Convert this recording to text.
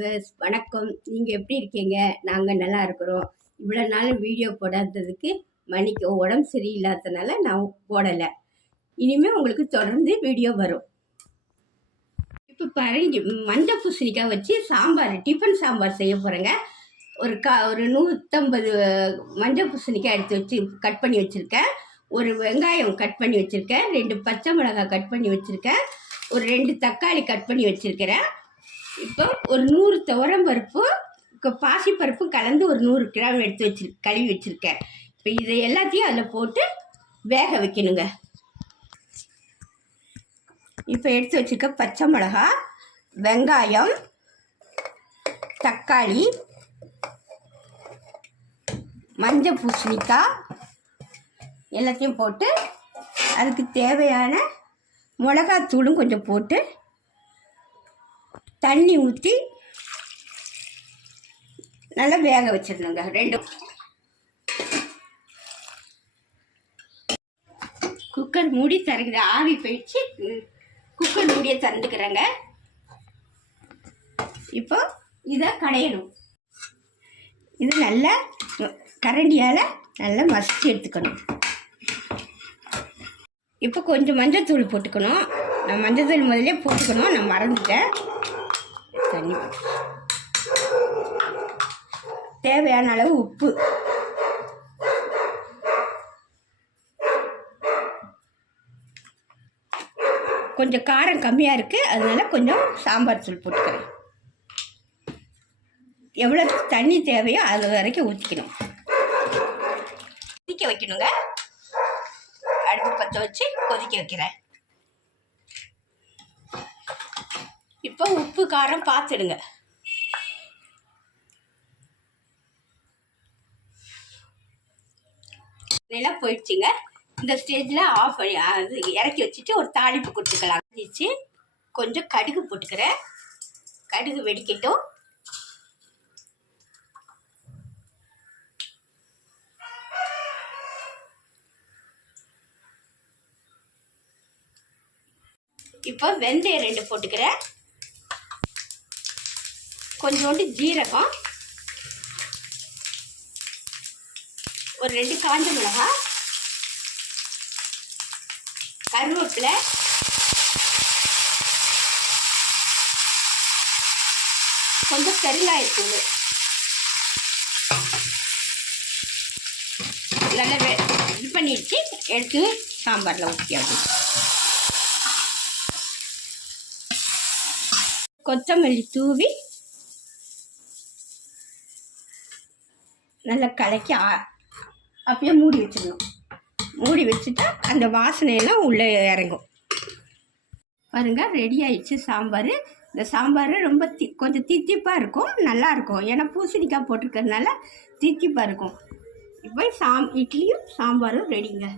Viewers வணக்கம். நீங்கள் எப்படி இருக்கீங்க? நாங்கள் நல்லா இருக்கிறோம். இவ்வளோ நாள் வீடியோ போடாததுக்கு மன்னிக்க, உடம்பு சரியில்லாததுனால நான் போடலை. இனிமேல் உங்களுக்கு தொடர்ந்து வீடியோ வரும். இப்போ பாருங்க, மஞ்சள் பூசணிக்காய் வச்சு சாம்பார், டிஃபன் சாம்பார் செய்ய போகிறேங்க. ஒரு 150 மஞ்சள் பூசணிக்காய் எடுத்து வச்சு கட் பண்ணி வச்சுருக்கேன். ஒரு வெங்காயம் கட் பண்ணி வச்சுருக்கேன். 2 பச்சை மிளகாய் கட் பண்ணி வச்சுருக்கேன். ஒரு 2 தக்காளி கட் பண்ணி வச்சுருக்கிறேன். இப்போ ஒரு 100 துவரம் பருப்பு, பாசிப்பருப்பு கலந்து ஒரு 100 கிராம் எடுத்து கழுவி வச்சுருக்கேன். இப்போ இதை எல்லாத்தையும் அதில் போட்டு வேக வைக்கணுங்க. இப்போ எடுத்து வச்சுருக்க பச்சை மிளகா, வெங்காயம், தக்காளி, மஞ்சள் பூசணிக்காய் எல்லாத்தையும் போட்டு அதுக்கு தேவையான மிளகாத்தூளும் கொஞ்சம் போட்டு தண்ணி ஊற்றி நல்லா வேக வச்சிடணுங்க. 2 குக்கர் மூடி திறக்குது, ஆவி போயிடுச்சு. குக்கர் மூடியை திறந்துக்கிறேங்க. இப்போ இதை கடையணும். இது நல்லா கரண்டியால் நல்லா மசிச்சு எடுத்துக்கணும். இப்போ கொஞ்சம் மஞ்சள் போட்டுக்கணும். நான் மஞ்சள் தூள் முதலே போட்டுக்கணும், நான் மறந்துட்டேன். தண்ணி, தேவையான அளவு உப்பு, கொஞ்சம் காரம் கம்மியாக இருக்குது, அதனால கொஞ்சம் சாம்பார் தூள் போட்டுக்கிறேன். எவ்வளோ தண்ணி தேவையோ அது வரைக்கும் ஊற்றிக்கணும். கொதிக்க வைக்கணுங்க. அடுப்பு பற்ற வச்சு கொதிக்க வைக்கிறேன். இப்போ உப்பு காரம் பார்த்துடுங்க. நல்லா போயிடுச்சுங்க. இந்த ஸ்டேஜில் ஆஃப் பண்ணி அது இறக்கி வச்சுட்டு ஒரு தாளிப்பு கொடுத்துக்கலாம். கொஞ்சம் கடுகு போட்டுக்கிறேன். கடுகு வெடிக்கட்டும். இப்போ வெந்தயம் 2 போட்டுக்கிறேன். கொஞ்சோண்டு ஜீரகம், ஒரு 2 காஞ்ச மிளகாய், கருவேப்பிலை, கொஞ்சம் பெருங்காயத்தூள், நல்லா இது பண்ணிடுச்சு. எடுத்து சாம்பாரில் ஊற்றியாகும். கொத்தமல்லி தூவி நல்லா கலக்கி அப்படியே மூடி வச்சிடணும். மூடி வச்சுட்டா அந்த வாசனையெல்லாம் உள்ளே இறங்கும். பாருங்க, ரெடி ஆயிடுச்சு சாம்பார். இந்த சாம்பார் ரொம்ப கொஞ்சம் தித்திப்பாக இருக்கும், நல்லாயிருக்கும். ஏன்னா பூசணிக்காய் போட்டிருக்கிறதுனால தித்திப்பாக இருக்கும். இப்போ இட்லியும் சாம்பாரும் ரெடிங்க.